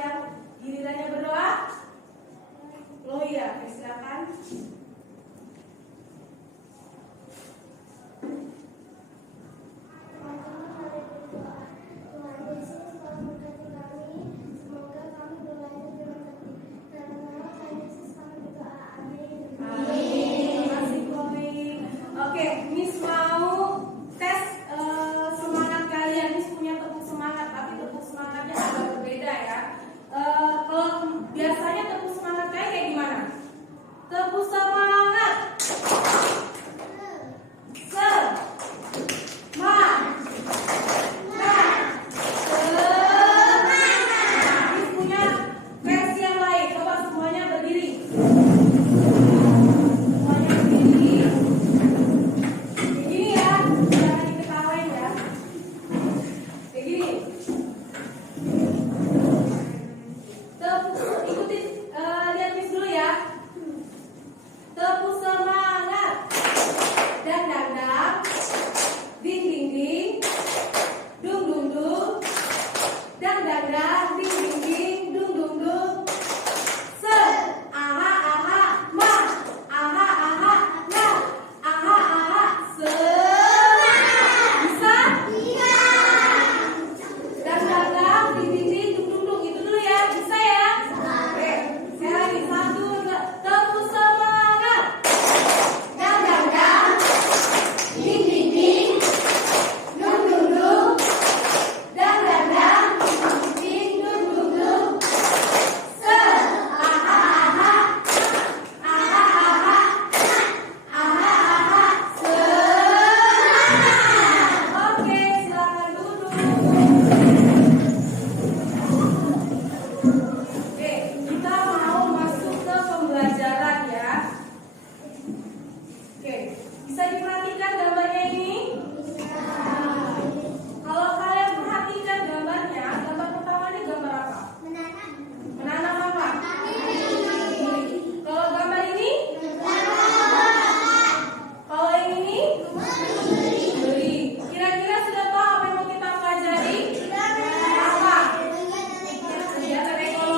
yang gilirannya berdoa? Oh iya, silakan. Oke, Miss mau tes semangat kalian. Miss punya tepuk semangat, tapi tepuk semangatnya agak berbeda ya. Kalau biasanya tepuk semangat kayak gimana? Tepuk semangat. Miss punya versi yang lain. Coba semuanya berdiri. Semuanya berdiri. Begini ya, jangan diketawain ya. Kayak gini. Ikutin, lihat Miss dulu ya. Tepuk semangat. Dan dang, ding ding ding, dung dung dung, dang ding ding ding, dung dung dung. Se, aha aha ma, aha aha na, aha aha se. Bisa? Iya. Dan ding ding ding, dung dung dung, itu dulu ya, bisa ya? Oke, saya lagi 1, 2, tepuk semangat. Dang ding ding ding, dung dung dung, dang ding dung dung dung. Se, aha aha, aha aha, aha aha se. Oke, silakan duduk. Oke, kita mau masuk ke pembelajaran ya. Oke, bisa diperhatikan gambarnya ini? Kalau kalian perhatikan gambarnya, gambar pertama ini gambar apa? Menanam apa? Kalau gambar ini? Kalau yang ini? Beli. Kira-kira sudah tahu apa yang mau kita pelajari? Apa? Kegiatan ekonomi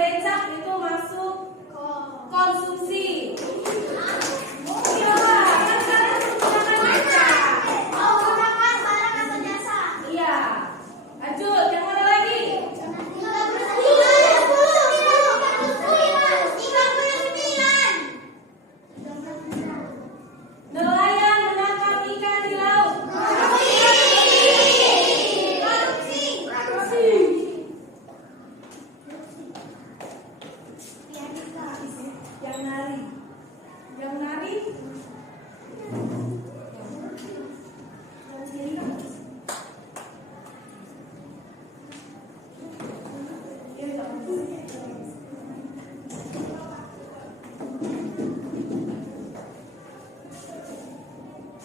becak itu masuk konsumsi. Iya, kan kalian menggunakan becak. Mau gunakan barang atau jasa? Iya. Lanjut, yang mana lagi? 39. Nelayan menangkap ikan di laut. Produksi. Yang nari. Yang nari. Yang kiri kan? Kiri kan?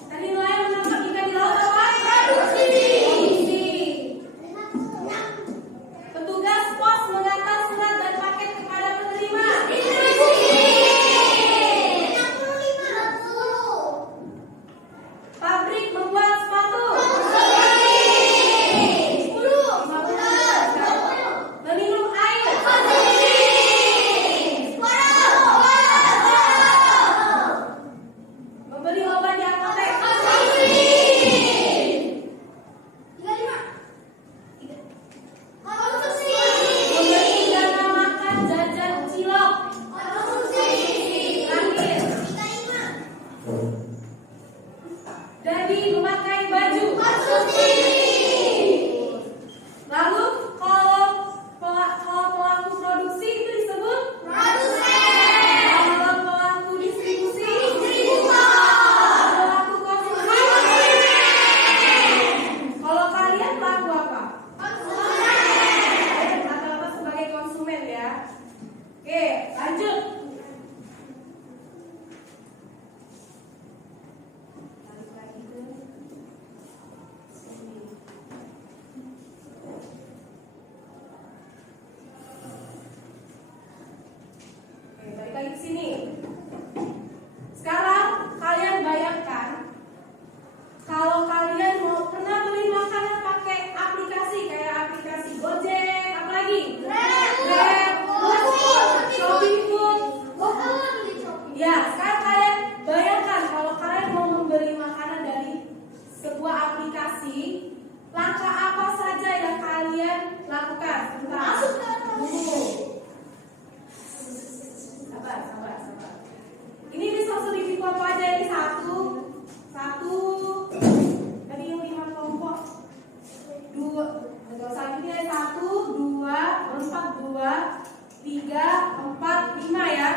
Tadi nelayan menangkap ikan di laut apa? Produksi. Petugas pos mengantar surat dan paket kepada penerima. Pabrik membuat sepatu. 50. Meminum air. Membeli obat di apotek. Membeli dana makan jajan cilok. Terakhir. Jadi memakai baju. Lalu kalau pelaku produksi itu disebut. Kalau pelaku distribusi. Pelaku konsumsi. Kalau kalian pelaku apa? Rata-rata sebagai konsumen ya. Oke, lanjut. Balik lagi ke sini. Oke, balik lagi ke sini. Sekarang kalian bayangkan kalau kalian mau pernah beli makanan pakai aplikasi kayak aplikasi Gojek, apa lagi? Grab, GoFood, Shopee Food. Ya, sekarang kalian bayangkan kalau kalian mau membeli makanan dari sebuah aplikasi, langkah apa saja yang kalian lakukan? Masuk ke Tunggu. Sabar. Ini bisa langsung di kelompok aja ini satu. Tadi yang 5 kelompok. 2. Enggak usah ini ya 1, 2, 4, 2, 3, 4, 5 ya.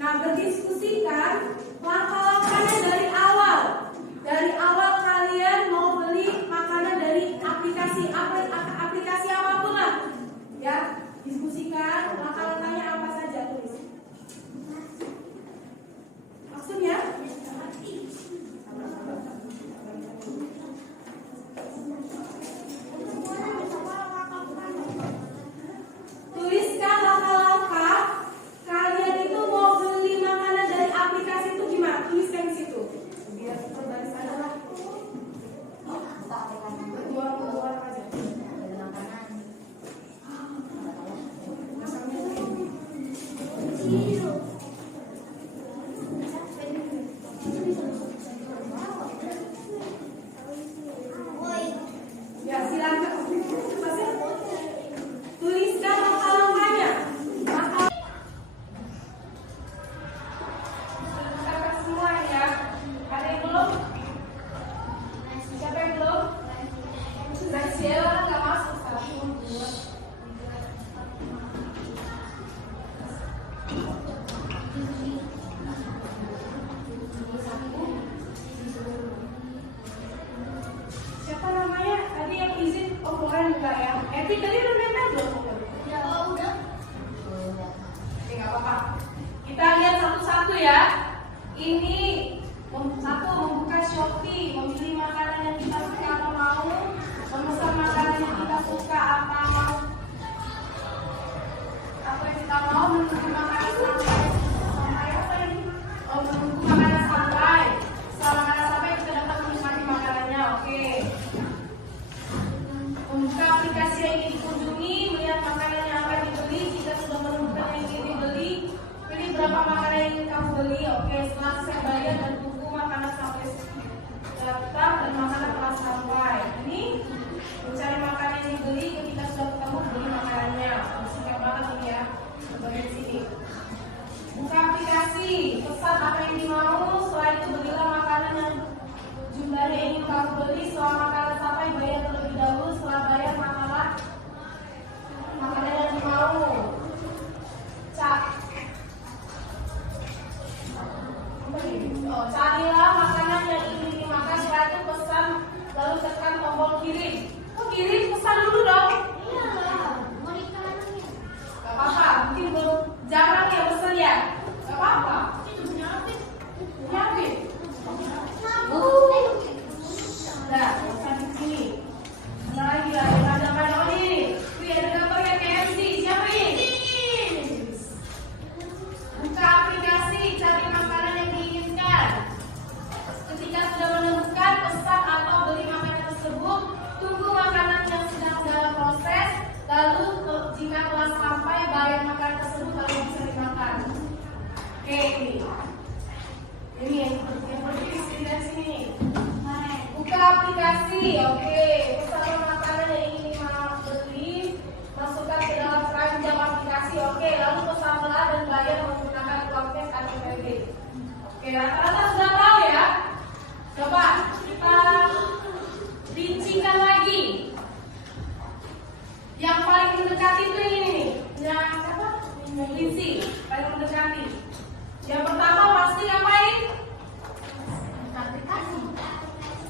Nah, berdiskusikan langkah-langkahnya dari awal. Dari awal kalian mau beli makanan dari aplikasi apapun lah. Ya, diskusikan langkah-langkahnya apa saja, tulis. Maksudnya? Tuliskan langkah-langkah kalian itu mau beli makanan dari aplikasi Oke, ini yang pergi dari sini. Buka aplikasi, oke. Bersama makanan yang ingin beli, masukkan ke dalam keranjang aplikasi, oke. Lalu pesan dan bayar menggunakan uang cash atau kredit. Oke, rata-rata sudah tahu ya. Coba kita rincikan lagi. Yang paling mendekati itu ini nih. Yang apa? Isi paling mendekati. Yang pertama pasti ngapain?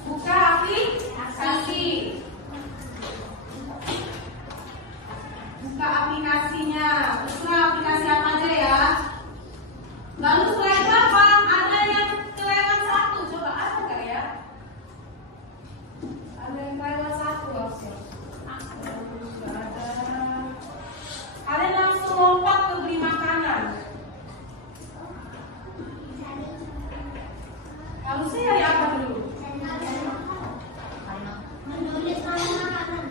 Buka aplikasi. Buka aplikasinya. Terserah aplikasi apa aja ya. Lalu setelah itu apa? Ada yang kelewat satu. Coba ada nggak ya? Ada yang kelewat satu harusnya. Nggak ada. Kalian langsung lompat ke beli makanan. Harusnya dari apa dulu? Menulis nama makanan.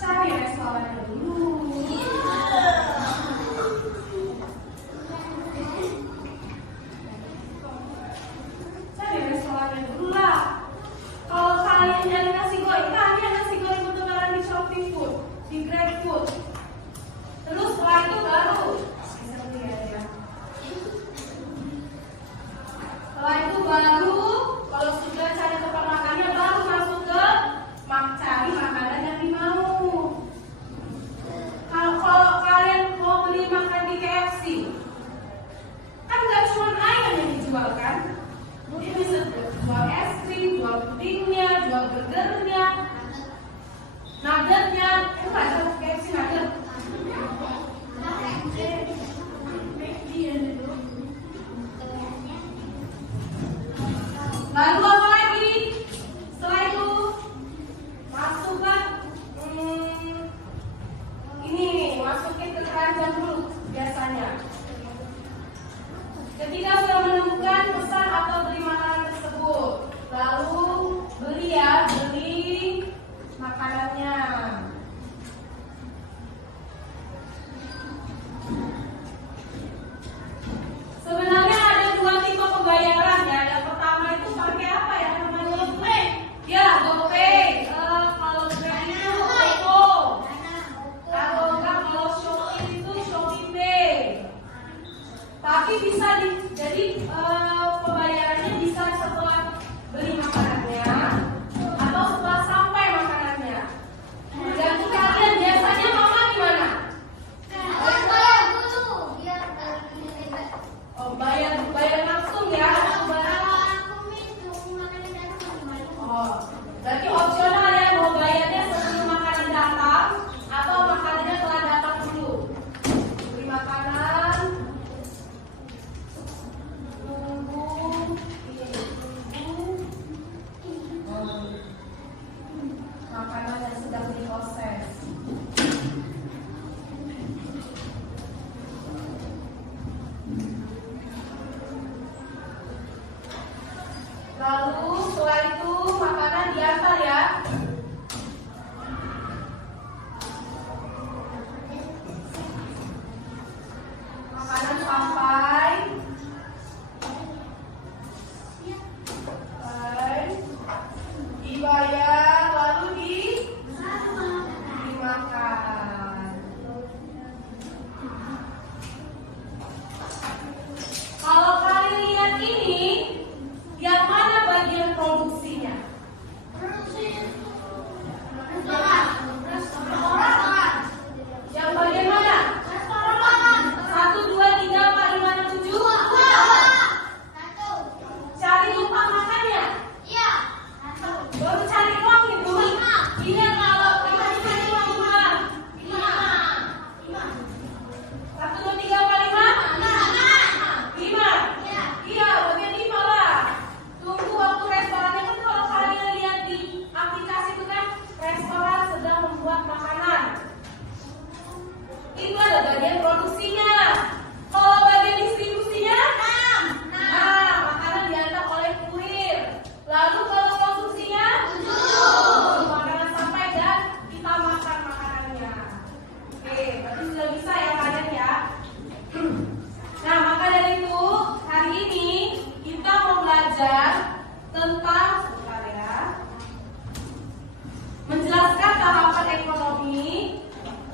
Cari restorannya dulu. Cari restorannya dulu lah. Kalau kalian nyari nasi goreng, kalian nasi goreng betulan di Shopee Food, di Grab Food. Terus setelah itu baru bisa lihat ya. Setelah itu baru kalau sudah cari tempat makannya baru masuk ke cari makanan yang dimau. Kalau kalian mau beli makan di KFC, kan nggak cuma ayam yang dijual kan? Dia bisa jual es krim, jual pudingnya, jual burgernya, nuggetnya. Itu ada KFC nugget. Lalu apa lagi? Setelah itu masukkan ini masukin ke keranjang dulu biasanya. Ketika sudah menemukan pesan atau beli makanan tersebut, lalu beli makanannya.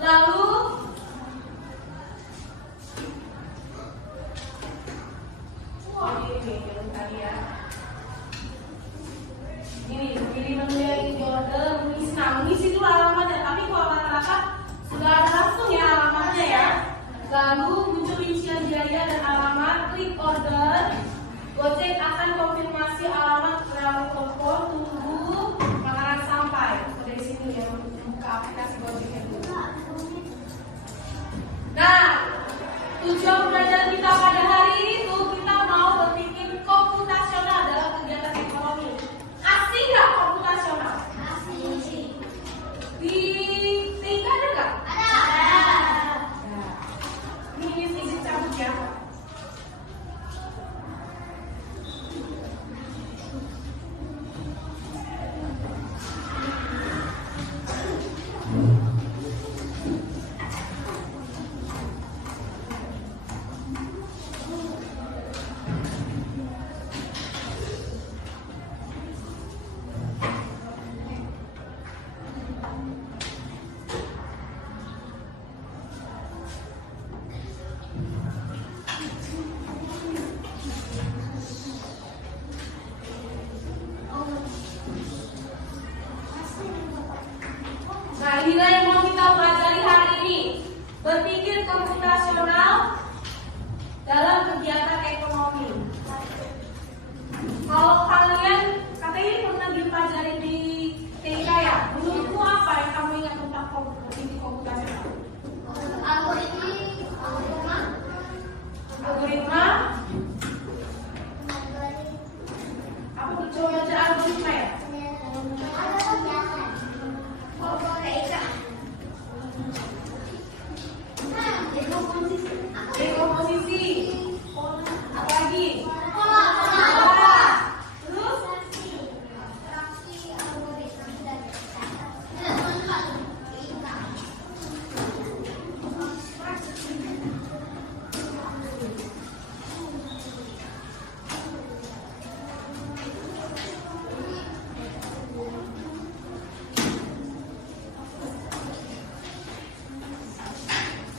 Lalu ini tadi ya. Ini pilih menu yang order, mengisi dulu alamatnya. Tapi kalau rata-rata sudah ada langsung ya alamatnya ya. Lalu muncul rincian biaya dan alamat, klik order. Gojek akan konfirmasi alamat melalui telepon, tunggu makanan sampai. Dari sini ya, buka aplikasi Gojeknya dulu. Nah, tujuan pelajaran kita pada hari ini tuh kita mau berpikir komputasional dalam kegiatan ekonomi. Asik nggak komputasional? Asik. Di TIK ada nggak? Ada. Nah, ini izin cabut ya. Nah, inilah yang mau kita pelajari hari ini. Berpikir komputasional dalam kegiatan ekonomi. Kalau kalian katanya pernah dipelajari di TK ya, menurutmu apa yang kamu ingat tentang berpikir komputasional? Algoritma? Apa tuh? Coba baca algoritma ya? Dekomposisi. Apa lagi? Terus?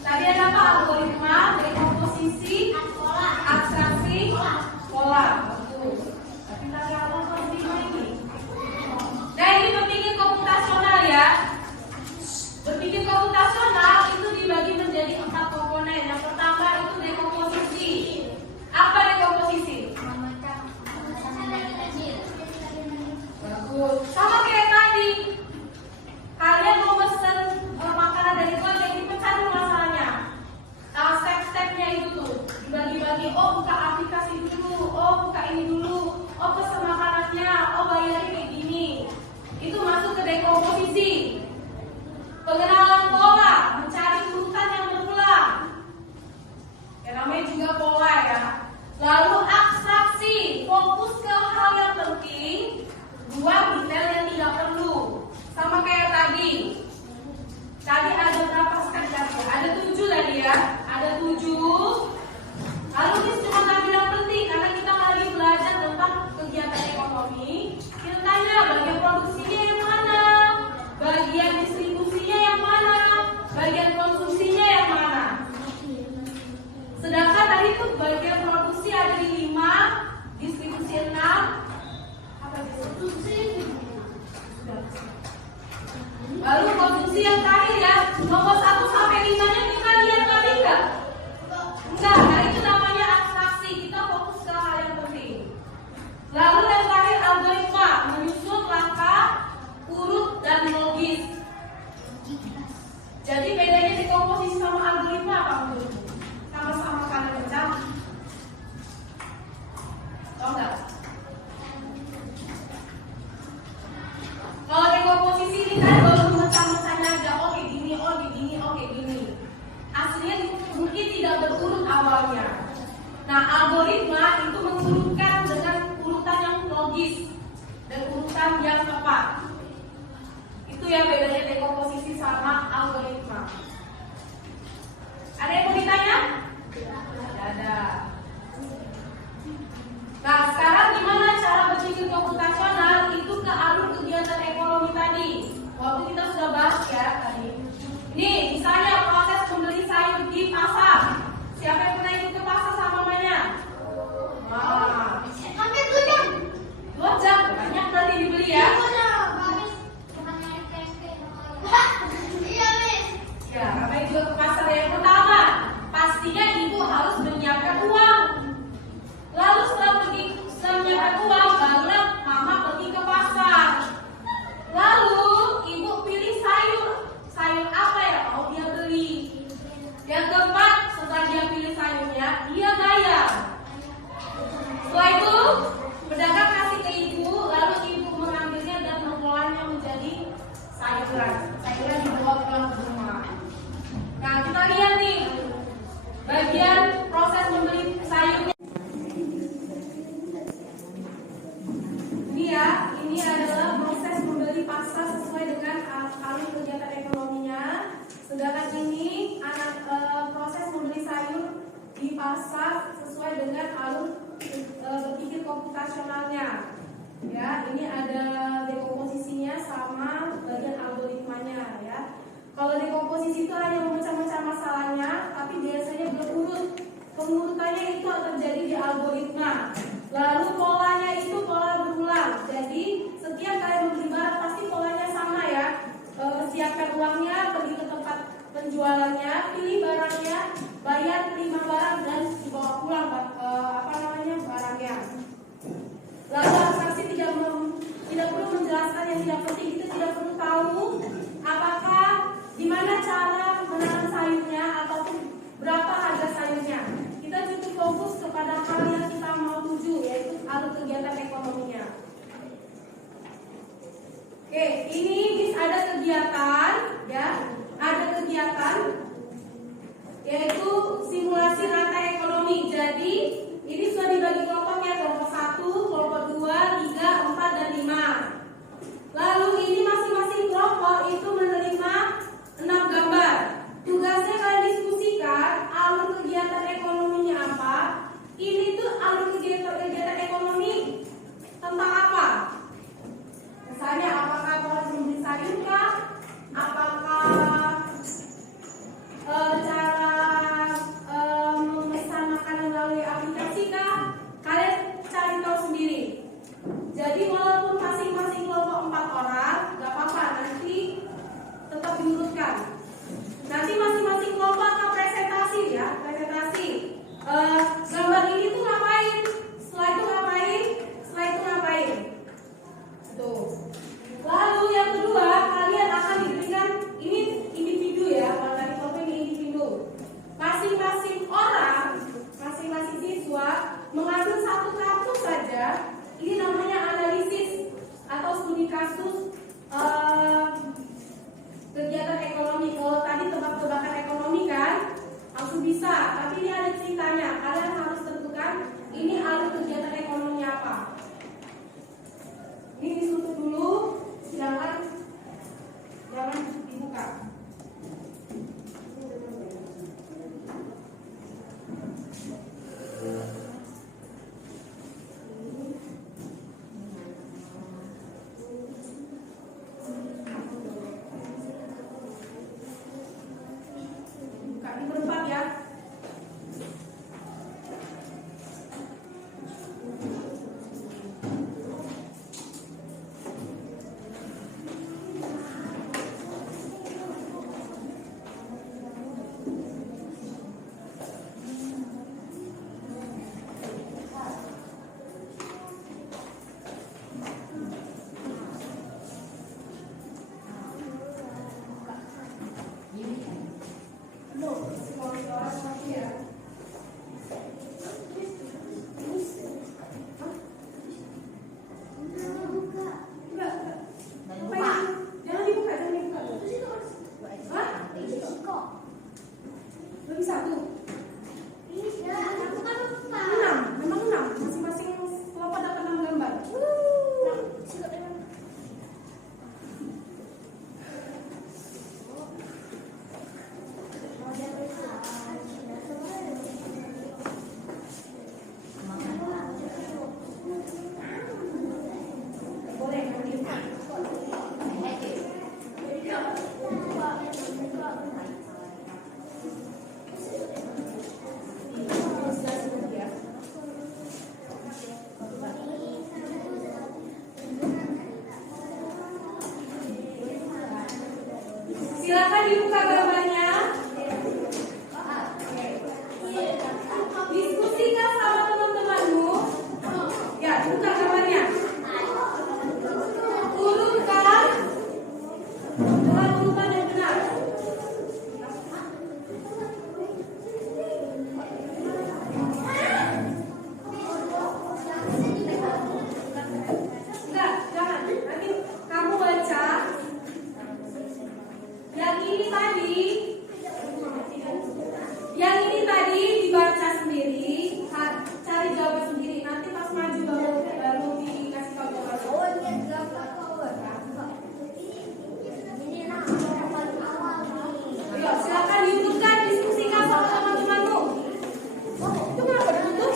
Tadi ada apa? Algoritma, dekomposisi, abstraksi, pola. Betul. Tapi tadi apa algoritma ini? Nah, ini berpikir komputasional ya. Berpikir komputasional itu dibagi menjadi 4 komponen. Yang pertama itu dekomposisi. Apa dekomposisi? Bagus. Sama kayak tadi. Kalian mau pesen makanan dari Gojek, dipecah dulu masalahnya. Step-stepnya itu tuh dibagi-bagi. Oh, buka aplikasi dulu. Oh, buka ini dulu. Oh, pesen makanannya. Oh, bayarnya kayak gini. Itu masuk ke dekomposisi. Pengenalan pola, mencari urutan yang berulang. Ya, namanya juga pola ya. Lalu abstraksi, fokus ke hal yang penting, buang detail yang tidak perlu. Sama kayak tadi. Tadi ada berapa step tadi? Ada 7 tadi ya. Ada 7. Lalu ini cuma ngambil yang penting karena kita lagi belajar tentang kegiatan ekonomi. Kita tanya bagian produksinya yang mana, bagian distribusinya yang mana, bagian konsumsinya yang mana. Sedangkan tadi tuh bagian produksi ada di 5, distribusi 6. Apa distribusi? Lalu konsumsi yang terakhir ya, nomor 1 sampai 5-nya kita lihat tadi enggak? Enggak, nah itu namanya abstraksi. Kita fokus ke hal yang penting. Lalu yang terakhir algoritma, menyusun langkah, urut dan logis. Jadi bedanya dekomposisi sama algoritma apa menurutmu? Sama-sama kalian pecah. Tahu enggak? Kalau dekomposisi ini kan baru memecah-mecahnya aja. Oh kayak gini, oh kayak gini, oh kayak gini. Aslinya mungkin tidak berurut awalnya. Nah, algoritma itu mengurutkan dengan urutan yang logis dan urutan yang tepat. Itu yang bedanya dekomposisi sama algoritma. Ada yang mau ditanya? Tidak ada. Nah, sekarang gimana cara berpikir komputasional itu ke alur kegiatan ekonomi tadi? Waktu kita sudah bahas ya tadi. Nih, misalnya proses membeli sayur di pasar. Siapa yang pernah ikut ke pasar sama mamanya? Wah, Sampai 2 jam. 2 jam banyak berarti dibeli ya. Iya, Miss. Ya, Mama juga ke pasar yang pertama. Pastinya ibu harus menyiapkan uang. Lalu setelah menyiapkan uang, barulah Mama pergi ke pasar. Lalu ibu pilih sayur. Sayur apa ya mau dia beli? Yang keempat, setelah dia pilih sayurnya, dia bayar. Setelah itu, pedagang kasih ke ibu, lalu ibu mengambilnya dan mengolahnya menjadi sayuran. Sayuran dibawa pulang ke rumah. Nah, kita lihat nih bagian proses membeli sayurnya. Ini ya, ini adalah proses membeli pasar sesuai dengan alur kegiatan ekonominya. Sedangkan ini proses membeli sayur di pasar sesuai dengan alur berpikir komputasionalnya. Ya, ini ada dekomposisinya sama bagian algoritmanya ya. Kalau dekomposisi itu hanya memecah-mecah masalahnya, tapi biasanya berurut. Pengurutannya itu terjadi di algoritma. Lalu polanya itu pola berulang. Jadi setiap kali membeli barang pasti polanya sama ya. Siapkan uangnya, pergi ke tempat penjualannya, pilih barangnya, bayar, terima barang dan dibawa pulang barangnya. Lalu abstraksi tidak perlu menjelaskan yang tidak penting, kita tidak perlu tahu apakah gimana cara menanam sayurnya ataupun berapa harga sayurnya. Kita cukup fokus kepada hal yang kita mau tuju, yaitu alur kegiatan ekonominya. Oke, ini ada kegiatan ya, ada kegiatan yaitu simulasi rantai ekonomi. Jadi ini sudah dibagi kelompok ya, kelompok 1, kelompok 2, 3, 4 dan 5. Lalu ini masing-masing kelompok itu menerima 6 gambar. Tugasnya kalian diskusikan alur kegiatan ekonominya apa. Ini tuh alur kegiatan ekonomi tentang apa? Misalnya apakah proses membeli sayur kah? Apakah cara memesan makanan melalui aplikasi kah? Kalian cari tahu sendiri. Jadi walaupun masing-masing kelompok 4 orang, gak apa-apa, nanti tetap diurutkan. Nanti masing-masing kelompok akan presentasi ya, presentasi. Gambar ini tuh ngapain? Setelah itu ngapain? Setelah itu ngapain? Tuh. Lalu yang kedua, kalian akan diberikan ini individu ya, kalau tadi kelompok ini individu. Masing-masing orang, masing-masing siswa mengambil satu kartu saja. Ini namanya analisis atau studi kasus kegiatan ekonomi. Kalau tadi tebak-tebakan ekonomi kan langsung bisa, tapi ini ada ceritanya. Kalian harus tentukan ini alur kegiatan ekonominya apa. Ini ditutup dulu, silakan jangan dibuka. Buka ini berempat ya. Silakan dibuka gambarnya. Diskusikan sama teman-temanmu. Ya, buka gambarnya. Urutkan dengan urutan yang benar. Enggak, jangan. Nanti kamu baca. Yang ini tadi dibaca sendiri, cari jawaban sendiri. Nanti pas maju baru dikasih tahu jawaban. Ayo, silakan diurutkan, diskusikan sama teman-temanmu. Itu kenapa ditutup?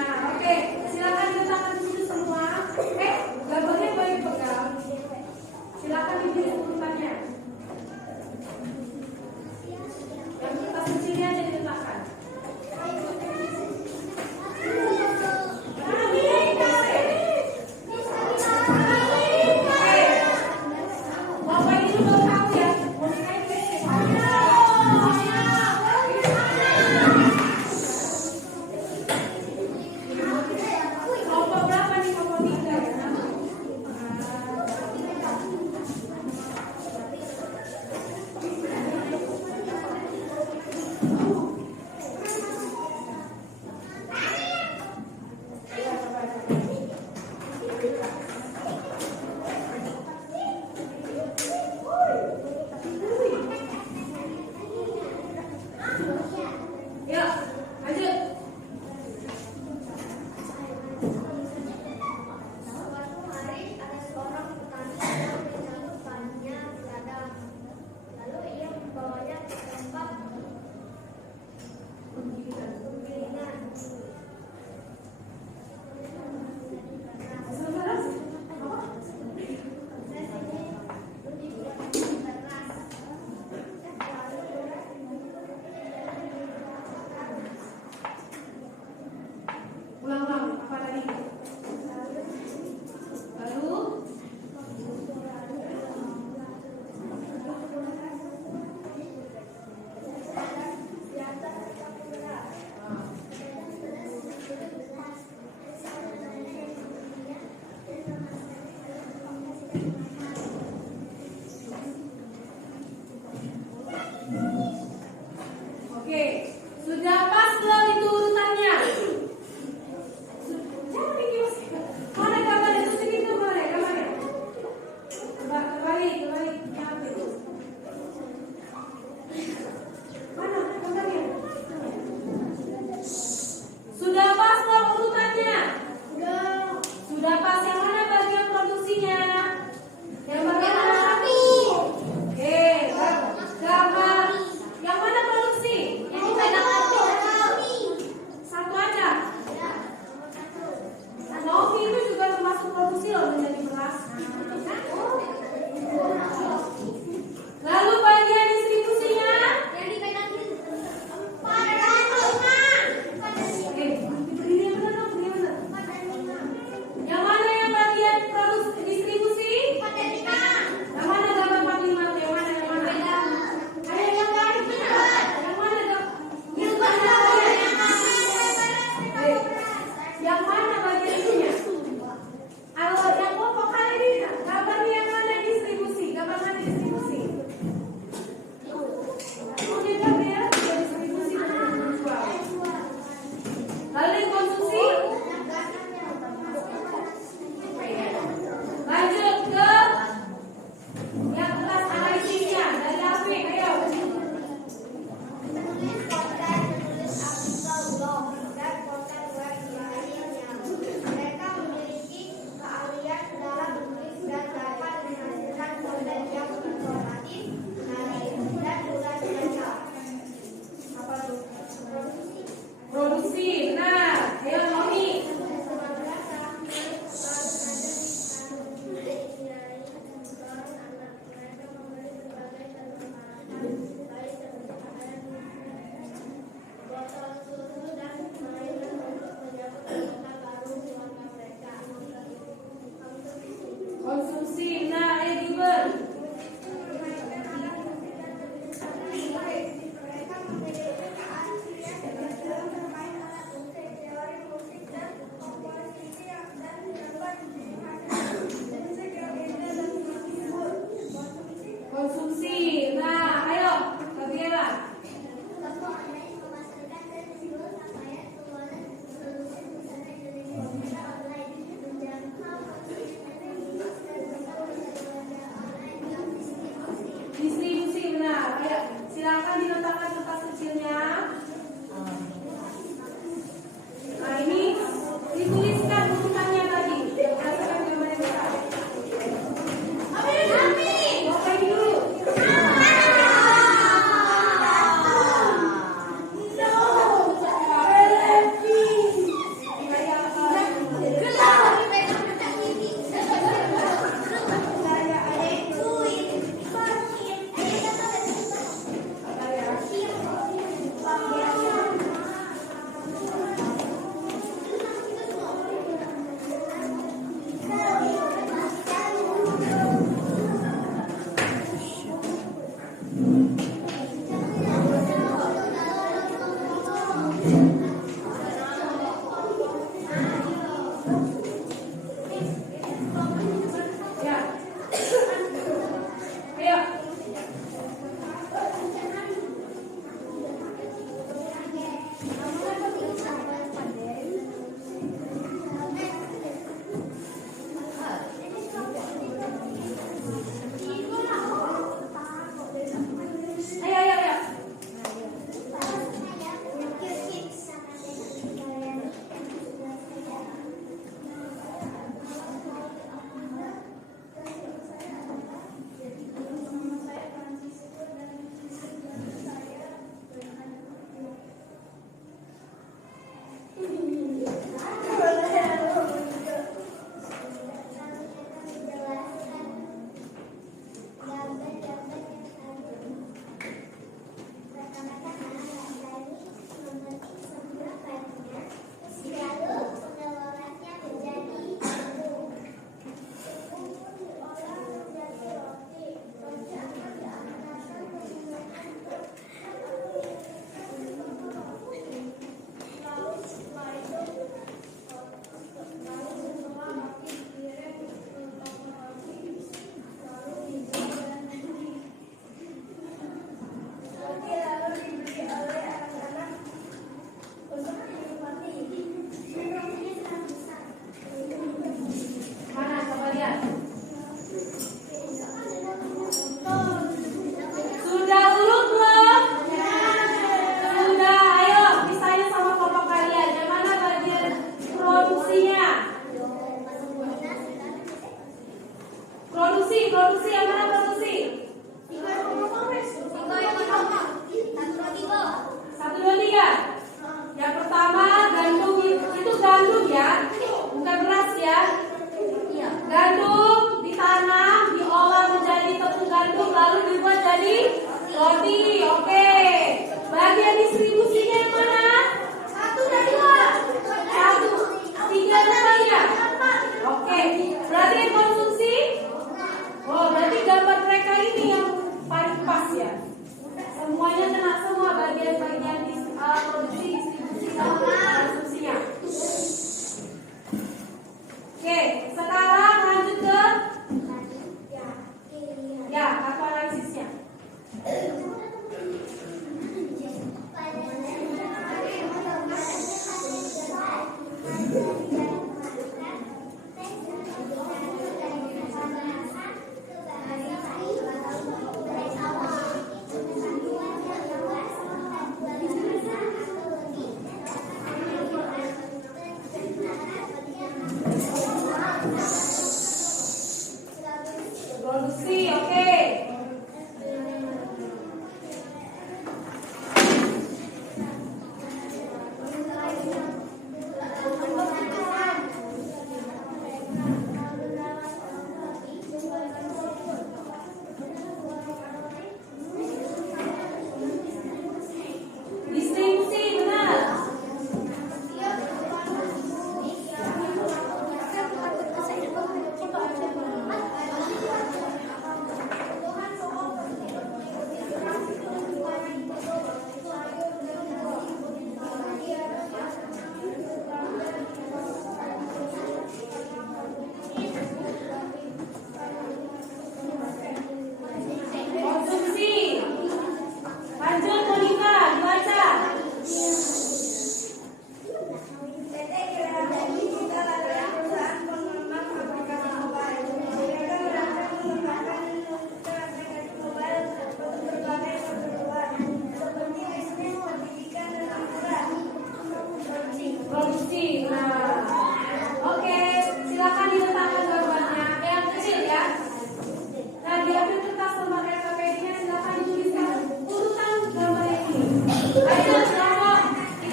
Nah, oke, silakan diletakkan di situ semua. Gambarnya boleh dipegang. Silakan dipilih urutannya. Yang kertas kecilnya aja diletakkan. Bapak ini juga tahu ya, boneka itu kelompok berapa?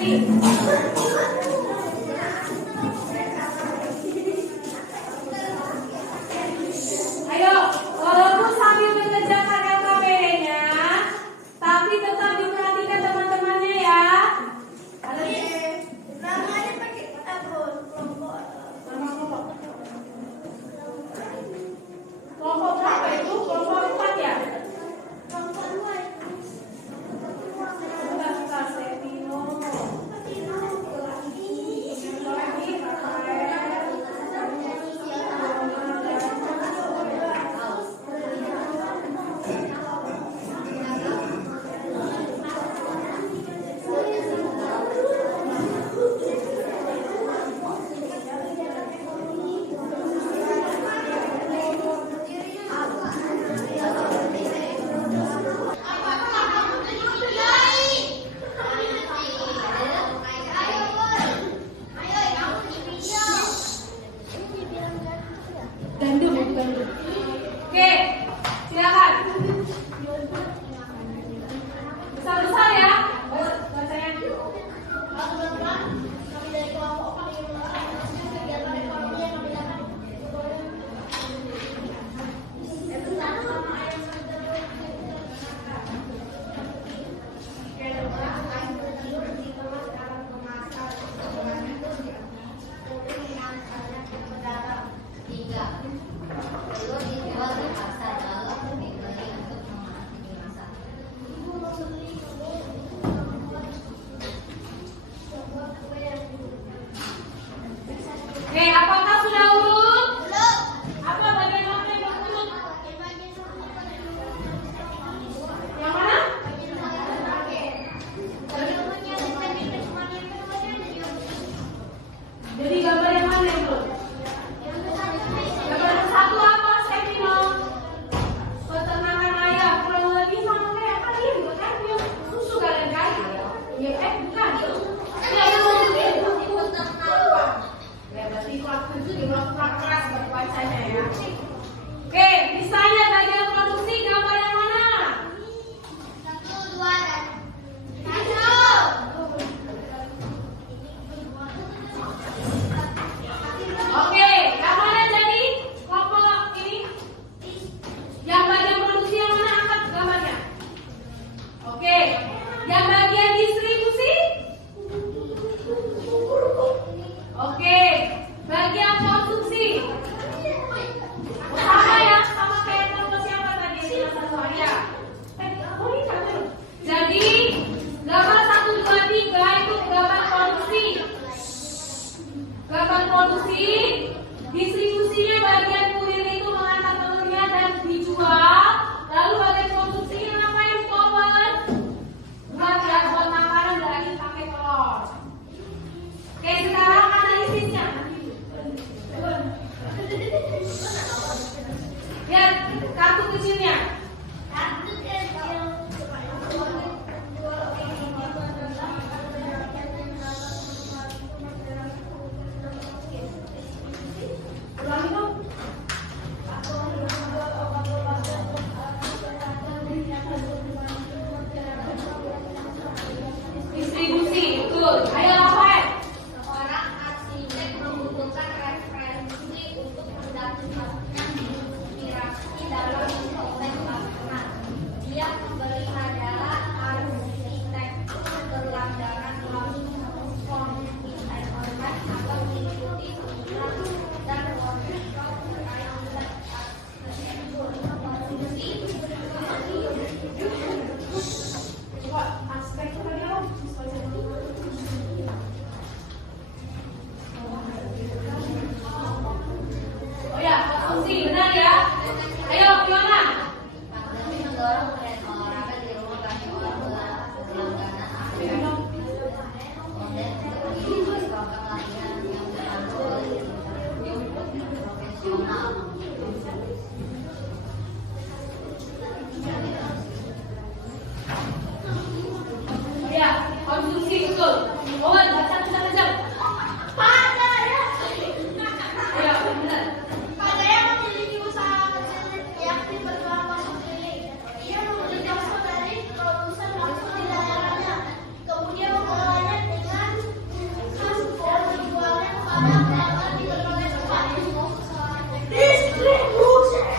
Ayo, walaupun sambil mengerjakan LKPD-nya, tapi tetap diperhatikan teman-temannya ya. Namanya pakai kelompok. Kelompok berapa itu? Kelompok 4 ya? Sebentar, Sepino.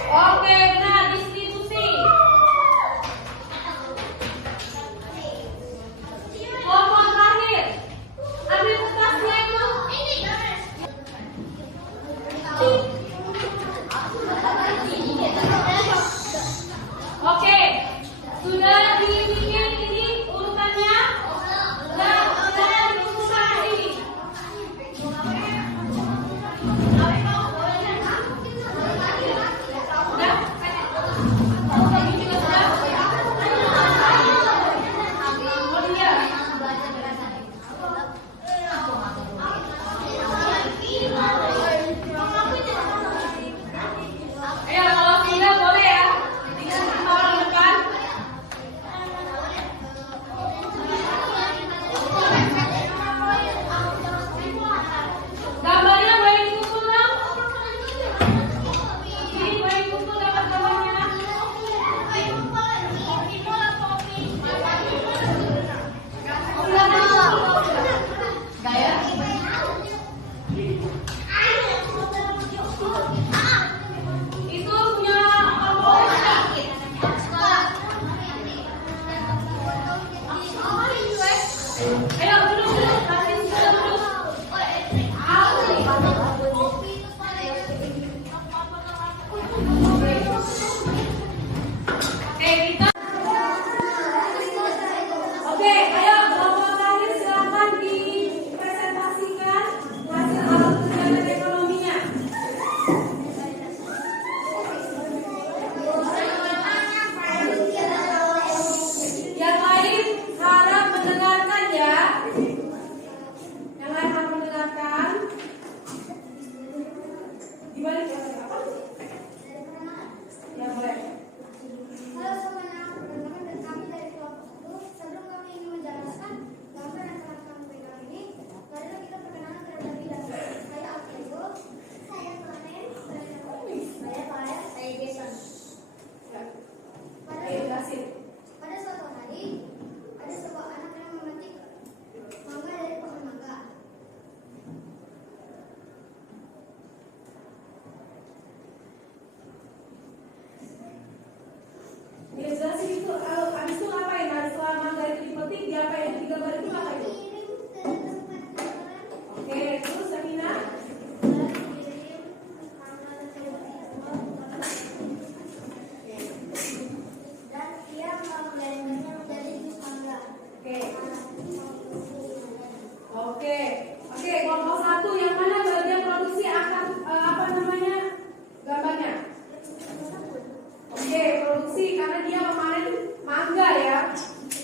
Oke, benar, distribusi. Kelompok terakhir. Ambil kertasnya itu. Oke, sudah dibikin ini urutannya. Dan sudah dikumpulkan di sini. Ayo, kalau tidak boleh ya. Tinggal kita orang depan. Gambarnya boleh dikumpul dong. Ini boleh dikumpul gambar-gambarnya. Gaya. Itu punya ayo duduk, kasih duduk. Oke, kita. Oke, ayo kelompok terakhir silakan dipresentasikan hasil alat kegiatan ekonominya. Yang lain harap mendengarkan ya. Yang lain harap mendengarkan. Dibalik ya, apa? Ya boleh. Halo semuanya, perkenalkan dengan kami dari kelompok 1. Sebelum kami ingin menjelaskan gambar yang telah kami pegang ini, marilah kita perkenalan terlebih dahulu. Saya Alfredo, saya Clement, saya Farel, saya Jason. Ya. Pada Oke, jelasin. suatu hari, ada sebuah anak yang memetik mangga dari pohon mangga. Ya jelasin itu. Habis itu ngapain? Habis setelah mangga itu dipetik, diapain? Di gambar itu apa itu? Kirim ke tempat jualan, Oke, terus Sakina. dan kirim mangga tersebut dan dia memblendingnya menjadi jus mangga. Oke. Oke. Oke, kelompok 1 yang mana bagian produksi akan apa namanya? Gambarnya. Oke, produksi karena dia memanen mangga ya.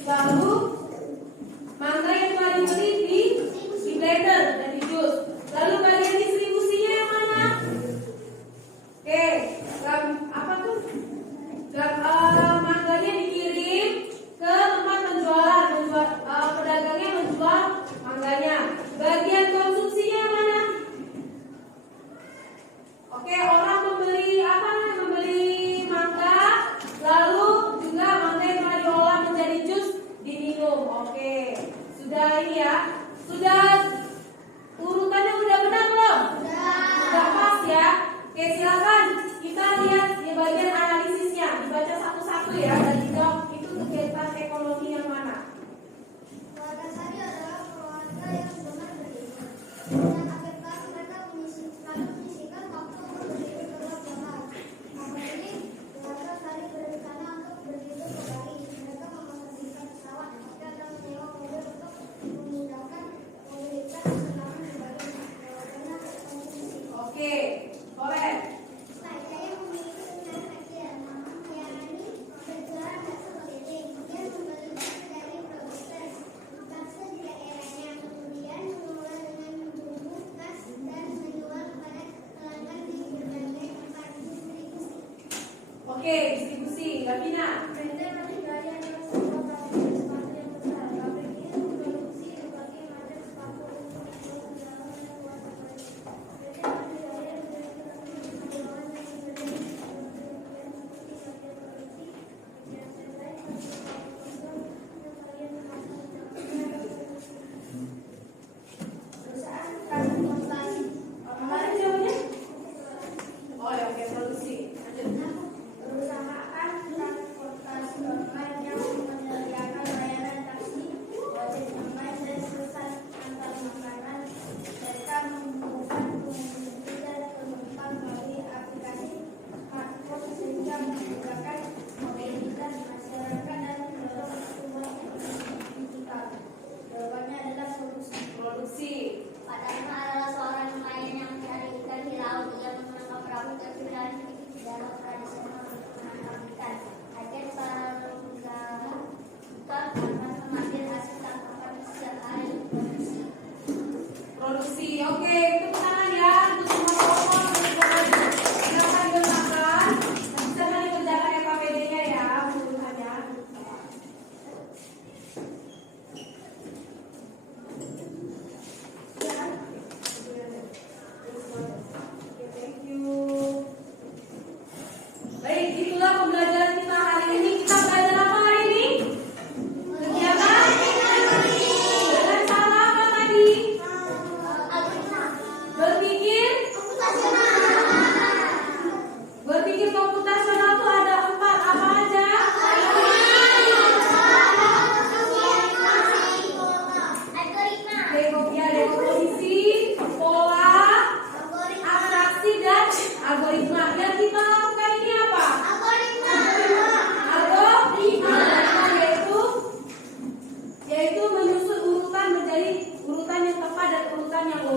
Lalu mangga yang telah dibeli di blender dan di jus. Lalu bagian distribusinya yang mana? Oke, apa tuh? Mangganya dikirim ke tempat penjualan, pedagangnya menjual mangganya. Bagian konsumsinya yang mana? Oke, orang membeli apa? Membeli mangga, lalu juga mangga yang telah diolah menjadi jus diminum. Oke, sudah ini ya. Sudah urutannya udah benar belum? Sudah pas ya. Oke, silakan kita lihat di bagian analisisnya. Dibaca satu-satu ya dan dijawab itu kegiatan ekonomi yang mana. Keluarga Sari adalah keluarga yang benar beriman. Dan akhir kelas mereka selalu menyisihkan waktu untuk berlibur ke luar kamar. Maka ini keluarga Sari berencana untuk berlibur ke Bali. Mereka memesan pesawat dan menyewa mobil untuk memudahkan mobilitas selama di Bali. Karena konsumsi. Oke, boleh. Saya memiliki rencana kecil. Yang ini berjualan bakso keliling. Dia membeli bakso dari produsen bakso di daerahnya. Kemudian mengelola dengan bumbu khas dan menjual kepada pelanggan di berbagai tempat distribusi. Oke, distribusi. Gavina. PT Pati Jaya adalah sebuah pabrik sepatu yang besar. Pabrik ini memproduksi berbagai macam sepatu untuk perjalanan ke luar negeri. PT Pati Jaya memiliki penjualan yang berbeda dengan seperti bagian produksi, bagian desain, bagian kemasan, dan bagian perusahaan transportasi.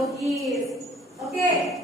biologis. Oke,